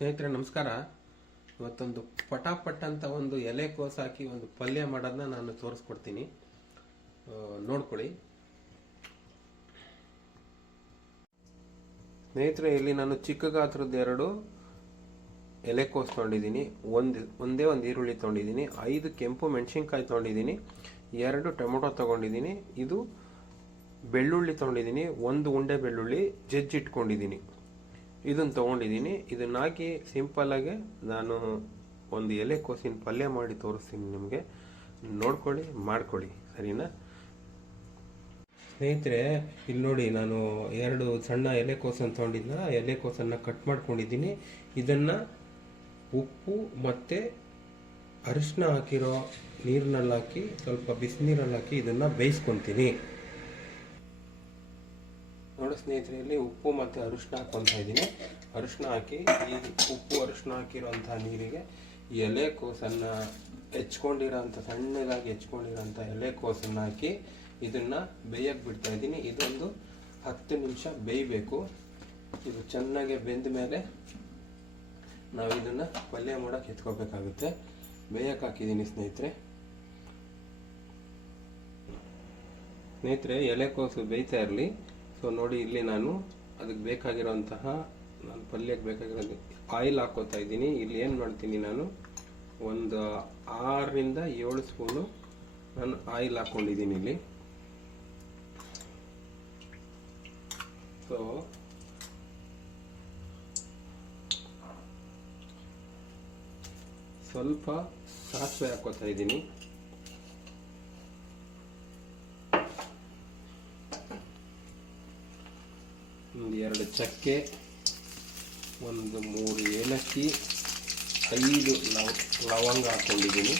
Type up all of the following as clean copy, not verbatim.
ಸ್ನೇಹಿತರೆ ನಮಸ್ಕಾರ. ಇವತ್ತೊಂದು ಪಟಾಪಟ್ ಅಂತ ಒಂದು ಎಲೆಕೋಸು ಹಾಕಿ ಒಂದು ಪಲ್ಯ ಮಾಡೋದನ್ನ ನಾನು ತೋರಿಸ್ಕೊಡ್ತೀನಿ, ನೋಡ್ಕೊಳ್ಳಿ. ಸ್ನೇಹಿತರೆ, ಇಲ್ಲಿ ನಾನು ಚಿಕ್ಕ ಗಾತ್ರದ 2 ಎಲೆಕೋಸು ತೊಗೊಂಡಿದ್ದೀನಿ, ಒಂದೇ ಒಂದು ಈರುಳ್ಳಿ ತೊಗೊಂಡಿದ್ದೀನಿ, 5 ಕೆಂಪು ಮೆಣಸಿನ್ಕಾಯಿ ತೊಗೊಂಡಿದ್ದೀನಿ, 2 ಟೊಮೊಟೊ ತೊಗೊಂಡಿದ್ದೀನಿ, ಇದು ಬೆಳ್ಳುಳ್ಳಿ ತೊಗೊಂಡಿದ್ದೀನಿ, 1 ಉಂಡೆ ಬೆಳ್ಳುಳ್ಳಿ ಜಜ್ಜಿಟ್ಕೊಂಡಿದ್ದೀನಿ, ಇದನ್ನು ತೊಗೊಂಡಿದ್ದೀನಿ. ಇದನ್ನ ಹಾಕಿ ಸಿಂಪಲ್ಲಾಗಿ ನಾನು ಒಂದು ಎಲೆಕೋಸಿನ ಪಲ್ಯ ಮಾಡಿ ತೋರಿಸ್ತೀನಿ ನಿಮಗೆ, ನೋಡ್ಕೊಳ್ಳಿ, ಮಾಡ್ಕೊಳ್ಳಿ, ಸರಿನಾ? ಸ್ನೇಹಿತರೆ, ಇಲ್ಲಿ ನೋಡಿ, ನಾನು 2 ಸಣ್ಣ ಎಲೆಕೋಸನ್ನು ತೊಗೊಂಡಿದ್ದ, ಎಲೆಕೋಸನ್ನು ಕಟ್ ಮಾಡ್ಕೊಂಡಿದ್ದೀನಿ. ಇದನ್ನು ಉಪ್ಪು ಮತ್ತು ಅರಿಶಿನ ಹಾಕಿರೋ ನೀರಿನಲ್ಲಿ ಹಾಕಿ, ಸ್ವಲ್ಪ ಬಿಸಿನೀರಲ್ಲಿ ಹಾಕಿ ಇದನ್ನು ಬೇಯಿಸ್ಕೊತೀನಿ. ನೋಡಿ ಸ್ನೇಹಿತರೆ, ಇಲ್ಲಿ ಉಪ್ಪು ಮತ್ತು ಅರಿಶಿನ ಹಾಕ್ಕೊತಾ ಇದ್ದೀನಿ. ಅರಿಶಿನ ಹಾಕಿ ಈ ಉಪ್ಪು ಅರಿಶಿನ ಹಾಕಿರೋಂಥ ನೀರಿಗೆ ಎಲೆಕೋಸನ್ನು ಹೆಚ್ಕೊಂಡಿರೋಂಥ ಸಣ್ಣದಾಗಿ ಹೆಚ್ಕೊಂಡಿರೋಂಥ ಎಲೆಕೋಸನ್ನು ಹಾಕಿ ಇದನ್ನು ಬೇಯಕ್ಕೆ ಬಿಡ್ತಾ ಇದ್ದೀನಿ. ಇದೊಂದು 10 ನಿಮಿಷ ಬೇಯಬೇಕು. ಇದು ಚೆನ್ನಾಗಿ ಬೆಂದ ಮೇಲೆ ನಾವು ಇದನ್ನು ಪಲ್ಯ ಮಾಡೋಕ್ಕೆ ಎತ್ಕೋಬೇಕಾಗುತ್ತೆ. ಬೇಯಕ್ಕೆ ಹಾಕಿದ್ದೀನಿ ಸ್ನೇಹಿತರೆ. ಎಲೆಕೋಸು ಬೇಯ್ತಾ ಇರಲಿ. ಸೊ ನೋಡಿ, ಇಲ್ಲಿ ನಾನು ಅದಕ್ಕೆ ಬೇಕಾಗಿರೋಂತಹ, ನಾನು ಪಲ್ಯಕ್ಕೆ ಬೇಕಾಗಿರೋದು ಆಯಿಲ್ ಹಾಕೋತಾ ಇದ್ದೀನಿ. ಇಲ್ಲಿ ಏನು ಮಾಡ್ತೀನಿ, ನಾನು ಒಂದು 6 ರಿಂದ 7 ಸ್ಪೂನು ನಾನು ಆಯಿಲ್ ಹಾಕ್ಕೊಂಡಿದ್ದೀನಿ ಇಲ್ಲಿ. ಸೊ ಸ್ವಲ್ಪ ಸಾಸಿವೆ ಹಾಕೋತಾ ಇದ್ದೀನಿ. ಒಂದು 2 ಚಕ್ಕೆ, ಒಂದು 3 ಏಲಕ್ಕಿ, 5 ಲವಂಗ ಹಾಕ್ಕೊಂಡಿದ್ದೀನಿ.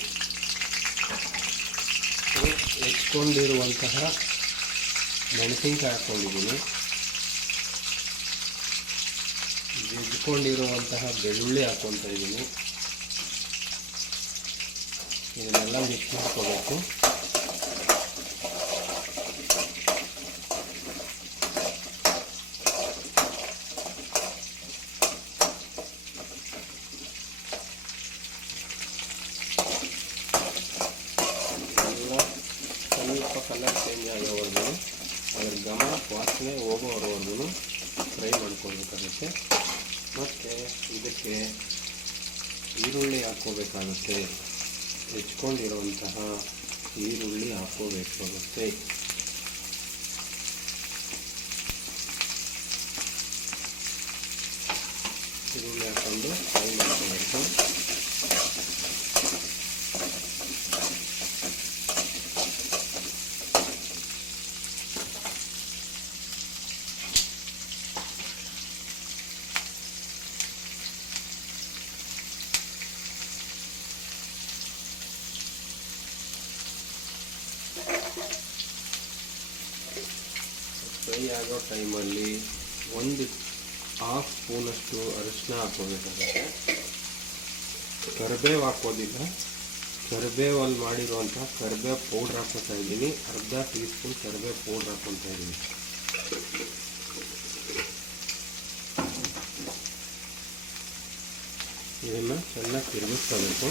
ಹೆಚ್ಕೊಂಡಿರುವಂತಹ ಮೆಣಸಿನ್ಕಾಯಿ ಹಾಕ್ಕೊಂಡಿದ್ದೀನಿ. ಜಜ್ಜಿಕೊಂಡಿರುವಂತಹ ಬೆಳ್ಳುಳ್ಳಿ ಹಾಕ್ಕೊತಾ ಇದ್ದೀನಿ. ಇದನ್ನೆಲ್ಲ ಮಿಕ್ಸ್ ಮಾಡ್ಕೋಬೇಕು. ಸ್ವಲ್ಪ ಕಲರ್ ಚೇಂಜ್ ಆಗೋವರೆಗೂ, ಅದ್ರ ಘಮ ವಾಸನೆ ಹೋಗೋವರೆಗೂ ಫ್ರೈ ಮಾಡ್ಕೊಳ್ಬೇಕಾಗುತ್ತೆ. ಮತ್ತು ಇದಕ್ಕೆ ಈರುಳ್ಳಿ ಹಾಕ್ಕೋಬೇಕಾಗುತ್ತೆ. ಹೆಚ್ಕೊಂಡಿರುವಂತಹ ಈರುಳ್ಳಿ ಹಾಕ್ಕೋಬೇಕಾಗುತ್ತೆ. ಈರುಳ್ಳಿ ಹಾಕ್ಕೊಂಡು ಫ್ರೈ ಮಾಡ್ಕೋಬೇಕು. ಫ್ರೈ ಆಗೋ ಟೈಮಲ್ಲಿ 1/2 ಸ್ಪೂನಷ್ಟು ಅರಿಶಿನ ಹಾಕ್ಕೋಬೇಕಾಗುತ್ತೆ. ಕರಿಬೇವು ಹಾಕೋದಿಲ್ಲ, ಕರಿಬೇವಲ್ಲಿ ಮಾಡಿರುವಂಥ ಕರಿಬೇವು ಪೌಡ್ರ್ ಹಾಕೋತಾ ಇದ್ದೀನಿ. ಅರ್ಧ ಟೀ ಸ್ಪೂನ್ ಕರಿಬೇವು ಪೌಡ್ರ್ ಹಾಕ್ಕೊತಾ ಇದ್ದೀನಿ. ಇದನ್ನು ಚೆನ್ನಾಗಿ ತಿರುಗಿಸ್ಕೋಬೇಕು.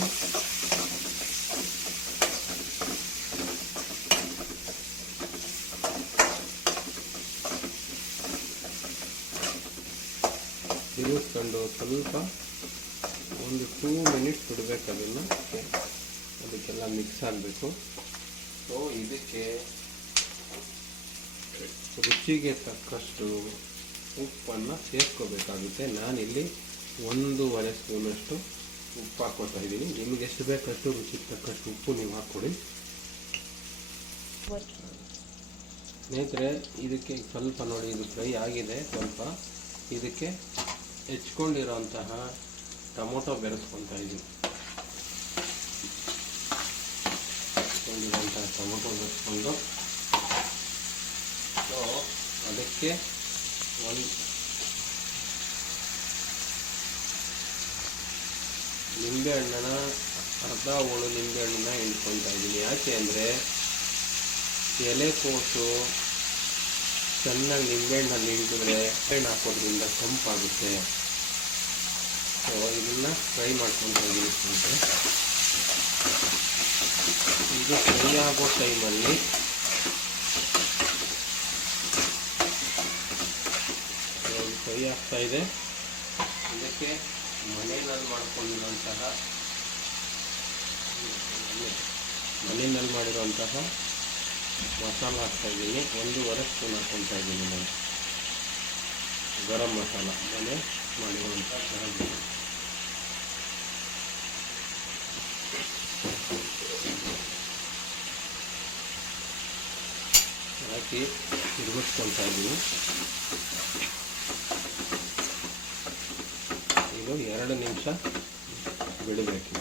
ತಿರುಗಿಸ್ಕೊಂಡು ಸ್ವಲ್ಪ ಒಂದು 2 ಮಿನಿಟ್ಸ್ ಬಿಡಬೇಕು. ಅದಕ್ಕೆಲ್ಲ ಮಿಕ್ಸ್ ಆಗಬೇಕು. ಸೊ ಇದಕ್ಕೆ ರುಚಿಗೆ ತಕ್ಕಷ್ಟು ಉಪ್ಪನ್ನು ಸೇರಿಸ್ಕೋಬೇಕಾಗುತ್ತೆ. ನಾನಿಲ್ಲಿ 1.5 ಸ್ಪೂನಷ್ಟು ಉಪ್ಪು ಹಾಕ್ಕೋತಾ ಇದ್ದೀನಿ. ನಿಮಗೆ ಎಷ್ಟು ಬೇಕಷ್ಟು ರುಚಿಗೆ ತಕ್ಕಷ್ಟು ಉಪ್ಪು ನೀವು ಹಾಕ್ಕೊಡಿ. ಸ್ನೇಹಿತರೆ, ಇದಕ್ಕೆ ಸ್ವಲ್ಪ ನೋಡಿ, ಇದು ಫ್ರೈ ಆಗಿದೆ. ಸ್ವಲ್ಪ ಇದಕ್ಕೆ ಹೆಚ್ಕೊಂಡಿರೋಂತಹ ಟೊಮೊಟೊ ಬೆರೆಸ್ಕೊತಾ ಇದ್ದೀನಿ. ಟೊಮೊಟೊ ಬೆರೆಸ್ಕೊಂಡು, ಸೊ ಅದಕ್ಕೆ ನಿಂಬೆಹಣ್ಣನ ಅರ್ಧ ಹೋಳು ನಿಂಬೆಹಣ್ಣನ್ನ ಹಿಂಡ್ಕೊತಾ ಇದ್ದೀನಿ. ಯಾಕೆ ಅಂದರೆ ಎಲೆಕೋಸು ಚೆನ್ನಾಗಿ ನಿಂಬೆಹಣ್ಣಲ್ಲಿ ಹಿಂಡಿದ್ರೆ ಹಣ್ಣು ಹಾಕೋದ್ರಿಂದ ತಂಪಾಗುತ್ತೆ. ಸೊ ಇದನ್ನು ಫ್ರೈ ಮಾಡ್ಕೊತಾ ಇದ್ದೀನಿ ಸ್ನೇಹಿತರೆ. ಇದು ಫ್ರೈ ಆಗೋ ಟೈಮಲ್ಲಿ ಫ್ರೈ ಆಗ್ತಾ ಇದೆ. ಇದಕ್ಕೆ ಮನೆಯಲ್ಲಿ ಮಾಡಿರುವಂತಹ ಮಸಾಲ ಹಾಕ್ತಾಯಿದ್ದೀನಿ. 1.5 ಸ್ಪೂನ್ ಹಾಕ್ಕೊತಾ ಇದ್ದೀನಿ ನಾನು. ಗರಂ ಮಸಾಲ, ಮನೆ ಮಾಡಿರುವಂಥ ಗರಂ ಮಸಾಲ ಹಾಕಿ ತಿರುಗಿಸ್ಕೊತಾ ಇದ್ದೀನಿ. ಇದು 2 ನಿಮಿಷ ಬಿಡಬೇಕು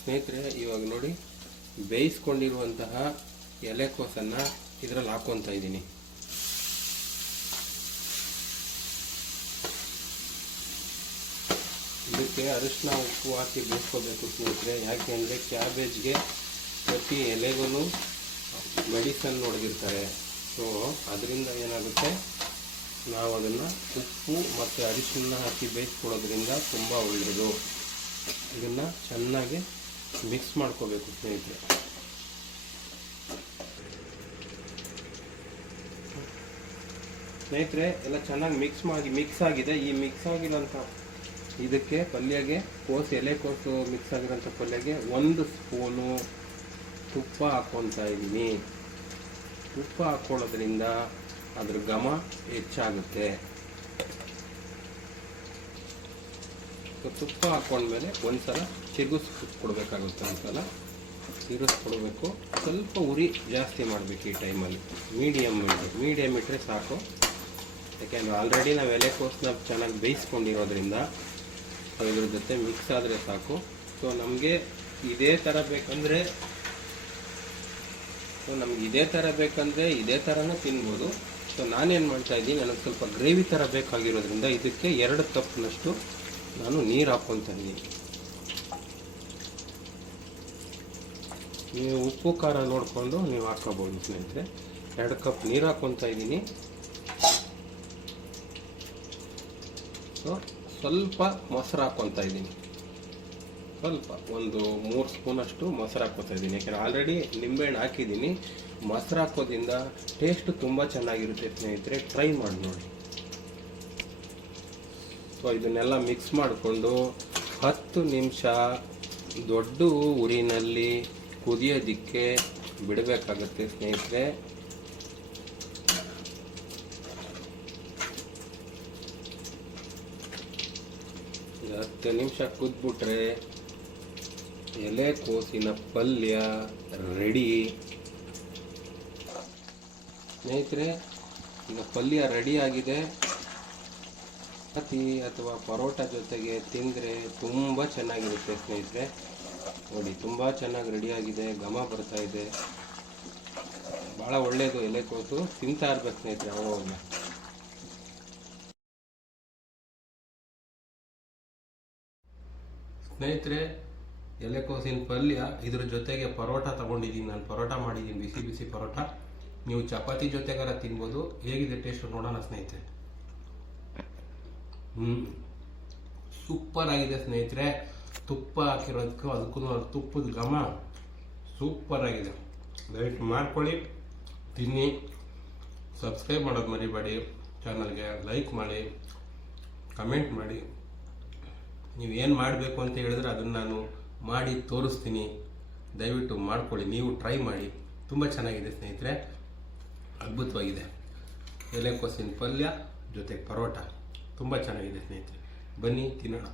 ಸ್ನೇಹಿತರೆ. ಇವಾಗ ನೋಡಿ, ಬೇಯಿಸ್ಕೊಂಡಿರುವಂತಹ ಎಲೆಕೋಸನ್ನು ಇದರಲ್ಲಿ ಹಾಕ್ಕೊತಾ ಇದ್ದೀನಿ. ಇದಕ್ಕೆ ಅರಿಶಿನ ಉಪ್ಪು ಹಾಕಿ ಬೇಯಿಸ್ಕೋಬೇಕು ಸ್ನೇಹಿತರೆ. ಯಾಕೆ ಅಂದರೆ ಕ್ಯಾಬೇಜ್ಗೆ ಪ್ರತಿ ಎಲೆಗೂ ಮೆಡಿಸನ್ ಹೊಡೆದಿರ್ತಾರೆ. ಸೊ ಅದರಿಂದ ಏನಾಗುತ್ತೆ, ನಾವು ಅದನ್ನು ಉಪ್ಪು ಮತ್ತು ಅರಿಶಿನ ಹಾಕಿ ಬೇಯಿಸ್ಕೊಳ್ಳೋದ್ರಿಂದ ತುಂಬ ಒಳ್ಳೆಯದು. ಇದನ್ನು ಚೆನ್ನಾಗಿ ಮಿಕ್ಸ್ ಮಾಡ್ಕೋಬೇಕು ಸ್ನೇಹಿತರೆ. ಸ್ನೇಹಿತರೆ ಎಲ್ಲ ಚೆನ್ನಾಗಿ ಮಿಕ್ಸ್ ಆಗಿದೆ. ಈ ಮಿಕ್ಸ್ ಆಗಿರೋಂಥ ಇದಕ್ಕೆ ಪಲ್ಯಗೆ ಎಲೆಕೋಸು ಮಿಕ್ಸ್ ಆಗಿರೋಂಥ ಪಲ್ಯಗೆ 1 ಸ್ಪೂನು ತುಪ್ಪ ಹಾಕ್ಕೊತಾ ಇದ್ದೀನಿ. ತುಪ್ಪ ಹಾಕ್ಕೊಳ್ಳೋದ್ರಿಂದ ಅದ್ರ ಘಮ ಹೆಚ್ಚಾಗುತ್ತೆ. ತುಪ್ಪ ಹಾಕ್ಕೊಂಡ್ಮೇಲೆ ಒಂದ್ಸಲ ತಿರುಗಿಸ್ಕೊಡ್ಬೇಕಾಗುತ್ತೆ. ತಿರುಗಿಸ್ಕೊಡ್ಬೇಕು. ಸ್ವಲ್ಪ ಉರಿ ಜಾಸ್ತಿ ಮಾಡಬೇಕು ಈ ಟೈಮಲ್ಲಿ. ಮೀಡಿಯಮ್ ಇಟ್ಟರೆ ಸಾಕು. ಯಾಕೆಂದರೆ ಆಲ್ರೆಡಿ ನಾವು ಎಲೆಕೋಸನ್ನ ಚೆನ್ನಾಗಿ ಬೇಯಿಸ್ಕೊಂಡಿರೋದ್ರಿಂದ ಇದ್ರ ಜೊತೆ ಮಿಕ್ಸ್ ಆದರೆ ಸಾಕು. ಸೊ ನಮಗೆ ಇದೇ ಥರ ಬೇಕಂದರೆ ಇದೇ ಥರನೂ ತಿನ್ಬೋದು. ಸೊ ನಾನೇನು ಮಾಡ್ತಾಯಿದ್ದೀನಿ, ನನಗೆ ಸ್ವಲ್ಪ ಗ್ರೇವಿ ಥರ ಬೇಕಾಗಿರೋದ್ರಿಂದ ಇದಕ್ಕೆ 2 ಕಪ್ನಷ್ಟು ನಾನು ನೀರು ಹಾಕ್ಕೊತಾ ಇದ್ದೀನಿ. ನೀವು ಉಪ್ಪು ಖಾರ ನೋಡಿಕೊಂಡು ನೀವು ಹಾಕ್ಕೋಬೋದು ಸ್ನೇಹಿತರೆ. 2 ಕಪ್ ನೀರು ಹಾಕ್ಕೊತಾ ಇದ್ದೀನಿ. ಸೊ ಸ್ವಲ್ಪ ಮೊಸರು ಹಾಕ್ಕೊತಾ ಇದ್ದೀನಿ. ಒಂದು 3 ಸ್ಪೂನಷ್ಟು ಮೊಸರು ಹಾಕ್ಕೊತಾ ಇದ್ದೀನಿ. ಯಾಕೆಂದರೆ ಆಲ್ರೆಡಿ ನಿಂಬೆಹಣ್ಣು ಹಾಕಿದ್ದೀನಿ. ಮೊಸರು ಹಾಕೋದ್ರಿಂದ ಟೇಸ್ಟ್ ತುಂಬ ಚೆನ್ನಾಗಿರುತ್ತೆ ಸ್ನೇಹಿತರೆ. ಟ್ರೈ ಮಾಡಿ ನೋಡಿ. ಸೊ ಇದನ್ನೆಲ್ಲ ಮಿಕ್ಸ್ ಮಾಡಿಕೊಂಡು 10 ನಿಮಿಷ ದೊಡ್ಡ ಉರಿನಲ್ಲಿ ಕುದಿಯೋದಕ್ಕೆ ಬಿಡಬೇಕಾಗುತ್ತೆ ಸ್ನೇಹಿತರೆ. 10 ನಿಮಿಷ ಕುದ್ಬಿಟ್ರೆ ಎಲೆಕೋಸಿನ ಪಲ್ಯ ರೆಡಿ ಸ್ನೇಹಿತರೆ. ಈಗ ಪಲ್ಯ ರೆಡಿ ಆಗಿದೆ. ಚಪಾತಿ ಅಥವಾ ಪರೋಟ ಜೊತೆಗೆ ತಿಂದರೆ ತುಂಬ ಚೆನ್ನಾಗಿರುತ್ತೆ ಸ್ನೇಹಿತರೆ. ನೋಡಿ, ತುಂಬ ಚೆನ್ನಾಗಿ ರೆಡಿಯಾಗಿದೆ. ಘಮ ಬರ್ತಾ ಇದೆ. ಭಾಳ ಒಳ್ಳೆಯದು ಎಲೆಕೋಸು. ತಿಂತಾ ಇರ್ಬೇಕು ಸ್ನೇಹಿತರೆ ಅವಾಗ. ಸ್ನೇಹಿತರೆ, ಎಲೆಕೋಸಿನ ಪಲ್ಯ ಇದ್ರ ಜೊತೆಗೆ ಪರೋಟ ತಗೊಂಡಿದ್ದೀನಿ. ನಾನು ಪರೋಟ ಮಾಡಿದ್ದೀನಿ, ಬಿಸಿ ಬಿಸಿ ಪರೋಟ. ನೀವು ಚಪಾತಿ ಜೊತೆಗಾರ ತಿನ್ಬೋದು. ಹೇಗಿದೆ ಟೇಸ್ಟ್ ನೋಡೋಣ ಸ್ನೇಹಿತರೆ. ಸೂಪರ್ ಆಗಿದೆ ಸ್ನೇಹಿತರೆ. ತುಪ್ಪ ಹಾಕಿರೋದಕ್ಕೂ ಅದಕ್ಕೂ ತುಪ್ಪದ ಘಮ ಸೂಪರ್ ಆಗಿದೆ. ದಯವಿಟ್ಟು ಮಾಡ್ಕೊಳ್ಳಿ, ತಿನ್ನಿ. ಸಬ್ಸ್ಕ್ರೈಬ್ ಮಾಡೋದು ಮರಿಬೇಡಿ. ಚಾನಲ್ಗೆ ಲೈಕ್ ಮಾಡಿ, ಕಮೆಂಟ್ ಮಾಡಿ. ನೀವೇನು ಮಾಡಬೇಕು ಅಂತ ಹೇಳಿದ್ರೆ ಅದನ್ನು ನಾನು ಮಾಡಿ ತೋರಿಸ್ತೀನಿ. ದಯವಿಟ್ಟು ಮಾಡ್ಕೊಳ್ಳಿ, ನೀವು ಟ್ರೈ ಮಾಡಿ. ತುಂಬ ಚೆನ್ನಾಗಿದೆ ಸ್ನೇಹಿತರೆ, ಅದ್ಭುತವಾಗಿದೆ. ಎಲೆಕೋಸಿನ ಪಲ್ಯ ಜೊತೆ ಪರೋಟ ತುಂಬ ಚೆನ್ನಾಗಿದೆ ಸ್ನೇಹಿತರೆ. ಬನ್ನಿ ತಿನ್ನೋಣ.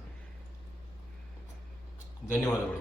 ಧನ್ಯವಾದಗಳು.